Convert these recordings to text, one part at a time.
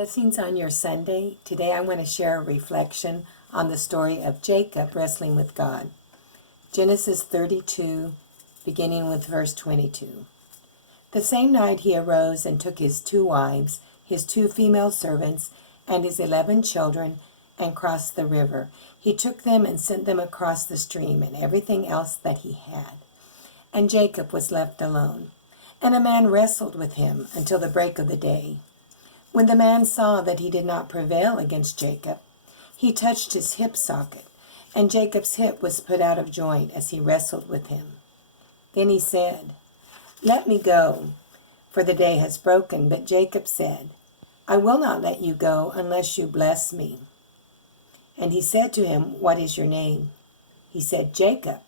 Blessings on your Sunday. Today I want to share a reflection on the story of Jacob wrestling with God. Genesis 32, beginning with verse 22. The same night he arose and took his 2 wives, his 2 female servants, and his 11 children, and crossed the river. He took them and sent them across the stream and everything else that he had. And Jacob was left alone. And a man wrestled with him until the break of the day. When the man saw that he did not prevail against Jacob, he touched his hip socket, and Jacob's hip was put out of joint as he wrestled with him. Then he said, "Let me go, for the day has broken." But Jacob said, "I will not let you go unless you bless me." And he said to him, "What is your name?" He said, "Jacob."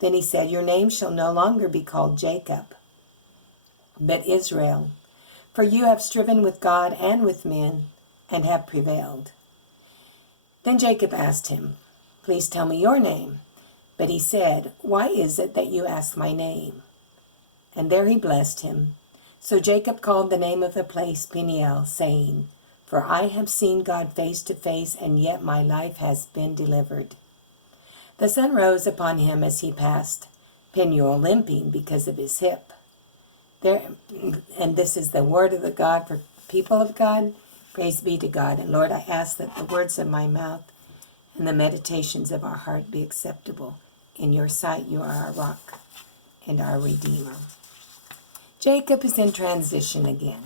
Then he said, "Your name shall no longer be called Jacob, but Israel. For you have striven with God and with men, and have prevailed." Then Jacob asked him, "Please tell me your name." But he said, "Why is it that you ask my name?" And there he blessed him. So Jacob called the name of the place Peniel, saying, "For I have seen God face to face, and yet my life has been delivered." The sun rose upon him as he passed Peniel, limping because of his hip. And this is the word of the God for people of God. Praise be to God. And Lord, I ask that the words of my mouth and the meditations of our heart be acceptable. In your sight, you are our rock and our Redeemer. Jacob is in transition again.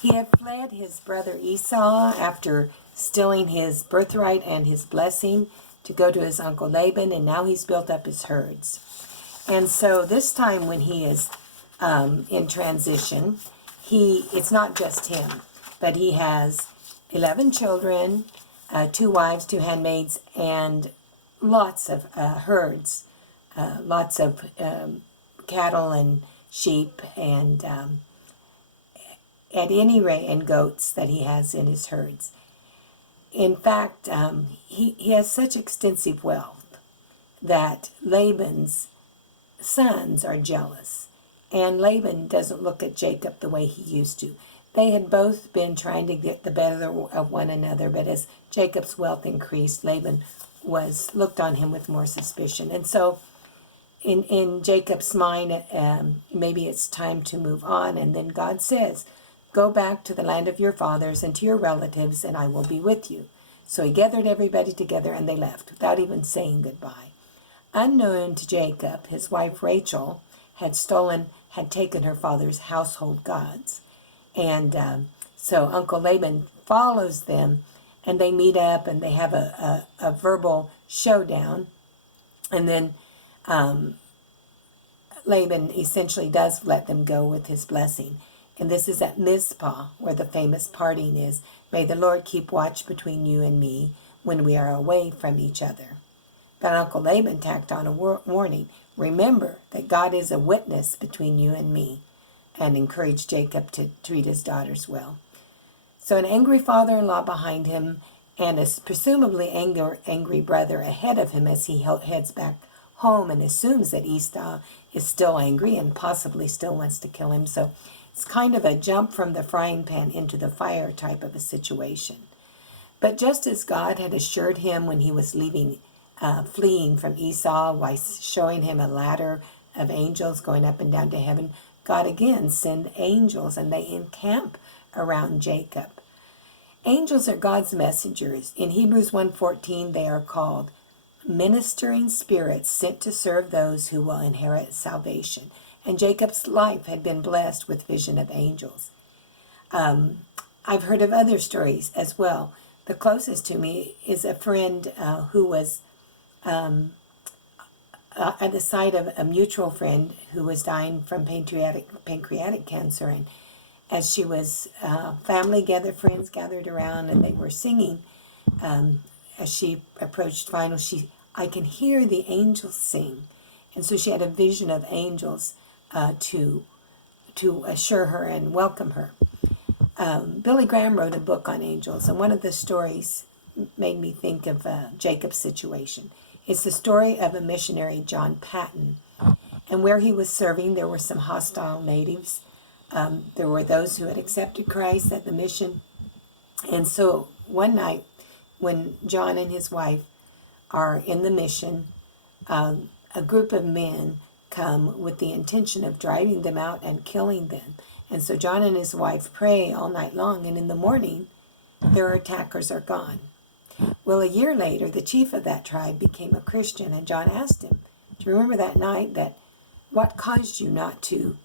He had fled his brother Esau after stealing his birthright and his blessing to go to his uncle Laban, and now he's built up his herds. And so this time when he is in transition, it's not just him, but he has 11 children, 2 wives, 2 handmaids, and lots of herds, lots of cattle and sheep, and at any rate, and goats that he has in his herds. In fact, he has such extensive wealth that Laban's sons are jealous. And Laban doesn't look at Jacob the way he used to. They had both been trying to get the better of one another, but as Jacob's wealth increased, Laban looked on him with more suspicion. And so in Jacob's mind, maybe it's time to move on. And then God says, "Go back to the land of your fathers and to your relatives, and I will be with you." So he gathered everybody together, and they left without even saying goodbye. Unknown to Jacob, his wife Rachel had taken her father's household gods. And so Uncle Laban follows them, and they meet up, and they have a verbal showdown. And then Laban essentially does let them go with his blessing. And this is at Mizpah, where the famous parting is. "May the Lord keep watch between you and me when we are away from each other." But Uncle Laban tacked on a warning. "Remember that God is a witness between you and me," and encouraged Jacob to treat his daughters well. So an angry father-in-law behind him, and a presumably angry brother ahead of him as he heads back home and assumes that Esau is still angry and possibly still wants to kill him. So it's kind of a jump from the frying pan into the fire type of a situation. But just as God had assured him when he was fleeing from Esau by showing him a ladder of angels going up and down to heaven, God again sent angels, and they encamp around Jacob. Angels are God's messengers. In Hebrews 1:14, they are called ministering spirits sent to serve those who will inherit salvation. And Jacob's life had been blessed with vision of angels. I've heard of other stories as well. The closest to me is a friend who was at the side of a mutual friend who was dying from pancreatic cancer. And as she was, friends gathered around, and they were singing. As she approached final, I can hear the angels sing. And so she had a vision of angels to assure her and welcome her. Billy Graham wrote a book on angels, and one of the stories made me think of Jacob's situation. It's the story of a missionary, John Patton. And where he was serving, there were some hostile natives. There were those who had accepted Christ at the mission, And so one night when John and his wife are in the mission, a group of men come with the intention of driving them out and killing them. And so John and his wife pray all night long, and in the morning, their attackers are gone. Well, a year later, the chief of that tribe became a Christian, and John asked him, "Do you remember that night what caused you not to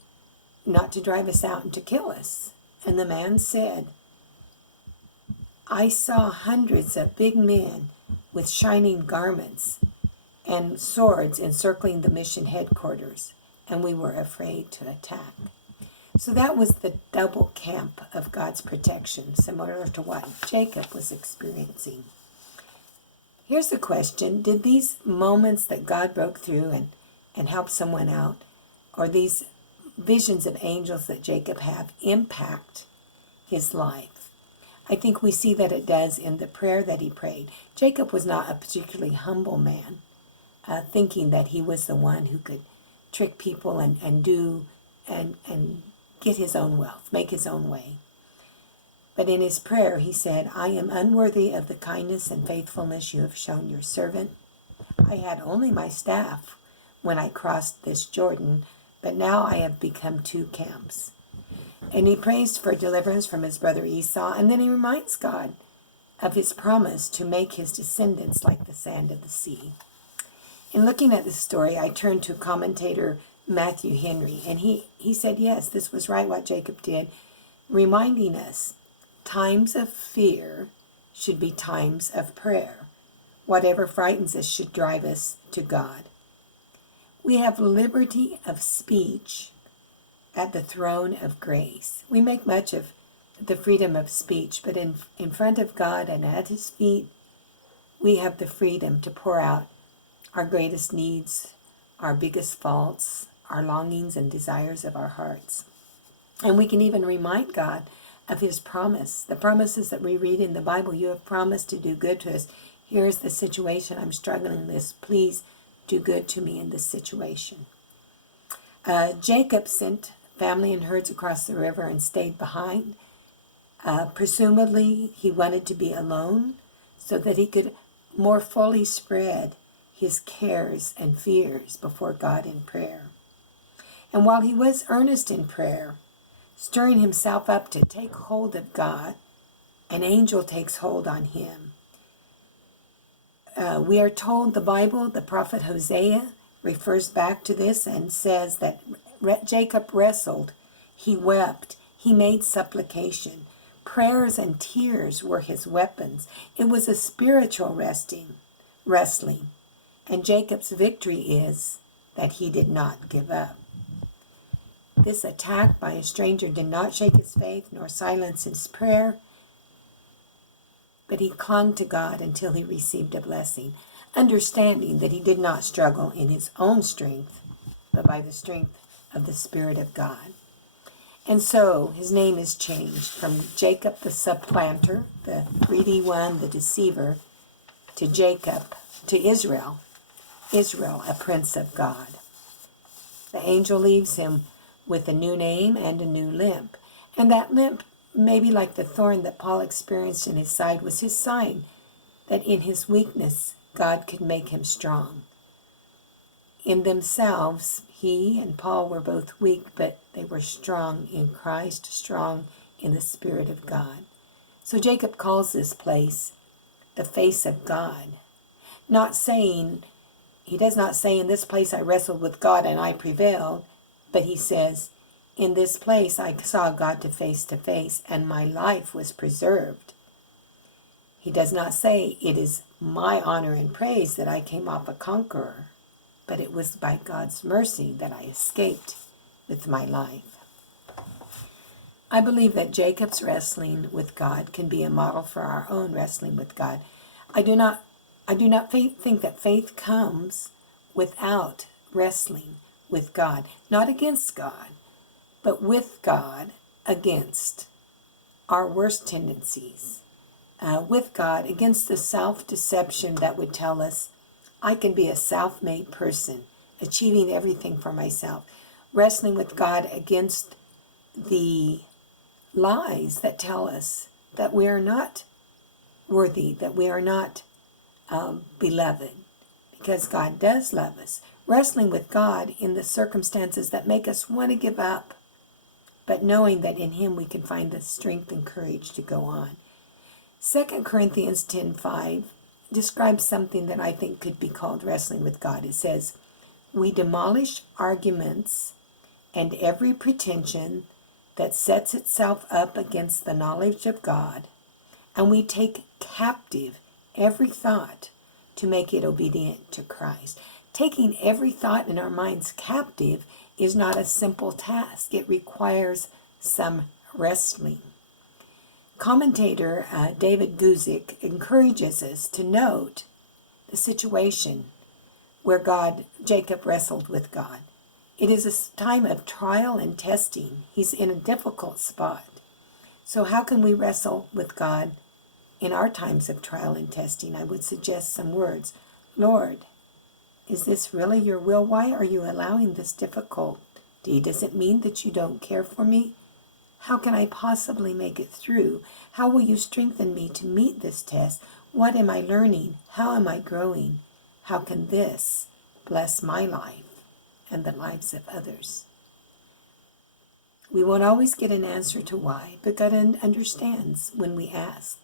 drive us out and to kill us?" And the man said, "I saw hundreds of big men with shining garments and swords encircling the mission headquarters, and we were afraid to attack." So that was the double camp of God's protection, similar to what Jacob was experiencing. Here's the question: did these moments that God broke through and helped someone out, or these visions of angels that Jacob had, impact his life? I think we see that it does in the prayer that he prayed. Jacob was not a particularly humble man, thinking that he was the one who could trick people and get his own wealth, make his own way. But in his prayer, he said, "I am unworthy of the kindness and faithfulness you have shown your servant. I had only my staff when I crossed this Jordan, but now I have become two camps." And he prays for deliverance from his brother Esau, and then he reminds God of his promise to make his descendants like the sand of the sea. In looking at this story, I turned to commentator Matthew Henry, and he said, yes, this was right what Jacob did, reminding us times of fear should be times of prayer. Whatever frightens us should drive us to God. We have liberty of speech at the throne of grace. We make much of the freedom of speech, but in front of God and at his feet, we have the freedom to pour out our greatest needs, our biggest faults, our longings and desires of our hearts. And we can even remind God of his promise, the promises that we read in the Bible. You have promised to do good to us. Here's the situation I'm struggling with. Please do good to me in this situation. Jacob sent family and herds across the river and stayed behind. Presumably, he wanted to be alone so that he could more fully spread his cares and fears before God in prayer. And while he was earnest in prayer, stirring himself up to take hold of God, an angel takes hold on him. We are told the Bible, the prophet Hosea, refers back to this and says that Jacob wrestled, he wept, he made supplication. Prayers and tears were his weapons. It was a spiritual wrestling. And Jacob's victory is that he did not give up. This attack by a stranger did not shake his faith nor silence his prayer, but he clung to God until he received a blessing, understanding that he did not struggle in his own strength, but by the strength of the Spirit of God. And so his name is changed from Jacob the supplanter, the greedy one, the deceiver, to Israel, a prince of God. The angel leaves him with a new name and a new limp. And that limp, maybe like the thorn that Paul experienced in his side, was his sign that in his weakness, God could make him strong. In themselves, he and Paul were both weak, but they were strong in Christ, strong in the Spirit of God. So Jacob calls this place the face of God. He does not say, in this place I wrestled with God and I prevailed, but he says, in this place I saw God to face, and my life was preserved. He does not say, it is my honor and praise that I came off a conqueror, but it was by God's mercy that I escaped with my life. I believe that Jacob's wrestling with God can be a model for our own wrestling with God. I do not think that faith comes without wrestling with God, not against God, but with God against our worst tendencies, with God against the self-deception that would tell us, I can be a self-made person, achieving everything for myself, wrestling with God against the lies that tell us that we are not worthy, that we are not beloved, because God does love us. Wrestling with God in the circumstances that make us want to give up, but knowing that in Him we can find the strength and courage to go on. 2 Corinthians 10:5 describes something that I think could be called wrestling with God. It says, "We demolish arguments and every pretension that sets itself up against the knowledge of God, and we take captive every thought to make it obedient to Christ." Taking every thought in our minds captive is not a simple task. It requires some wrestling. Commentator David Guzik encourages us to note the situation where Jacob wrestled with God. It is a time of trial and testing. He's in a difficult spot. So how can we wrestle with God in our times of trial and testing? I would suggest some words. Lord, is this really your will? Why are you allowing this difficulty? Does it mean that you don't care for me? How can I possibly make it through? How will you strengthen me to meet this test? What am I learning? How am I growing? How can this bless my life and the lives of others? We won't always get an answer to why, but God understands when we ask.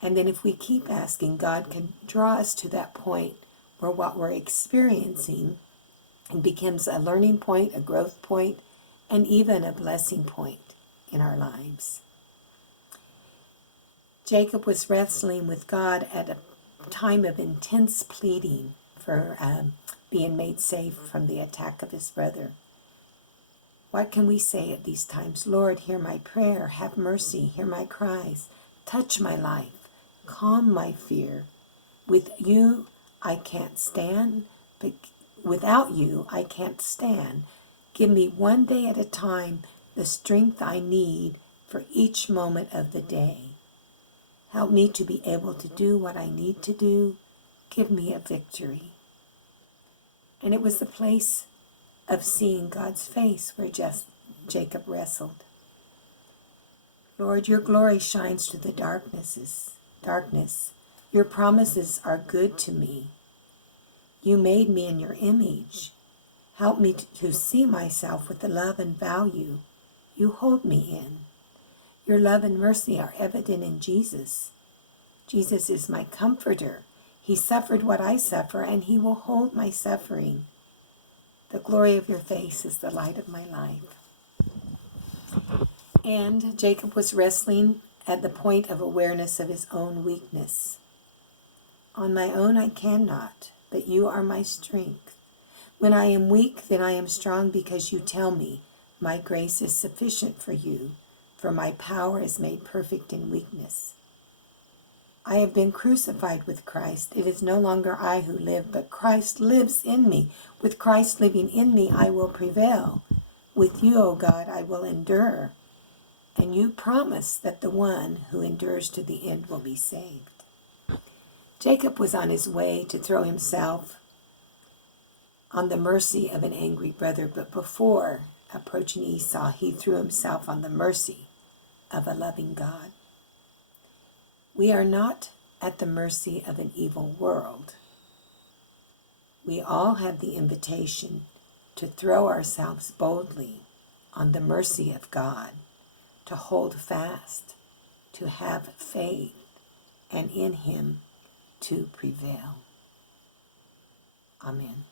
And then if we keep asking, God can draw us to that point where what we're experiencing becomes a learning point, a growth point, and even a blessing point in our lives. Jacob was wrestling with God at a time of intense pleading for being made safe from the attack of his brother. What can we say at these times? Lord, hear my prayer. Have mercy. Hear my cries. Touch my life. Calm my fear. With you, I can't stand, but without you, I can't stand. Give me one day at a time the strength I need for each moment of the day. Help me to be able to do what I need to do. Give me a victory. And it was the place of seeing God's face where Jacob wrestled. Lord, your glory shines through the darkness. Your promises are good to me. You made me in your image. Help me to see myself with the love and value you hold me in. Your love and mercy are evident in Jesus. Jesus is my comforter. He suffered what I suffer, and he will hold my suffering. The glory of your face is the light of my life. And Jacob was wrestling at the point of awareness of his own weakness. On my own I cannot, but you are my strength. When I am weak, then I am strong, because you tell me, my grace is sufficient for you, for my power is made perfect in weakness. I have been crucified with Christ. It is no longer I who live, but Christ lives in me. With Christ living in me, I will prevail. With you, O God, I will endure. And you promise that the one who endures to the end will be saved. Jacob was on his way to throw himself on the mercy of an angry brother, but before approaching Esau, he threw himself on the mercy of a loving God. We are not at the mercy of an evil world. We all have the invitation to throw ourselves boldly on the mercy of God, to hold fast, to have faith, and in him to prevail. Amen.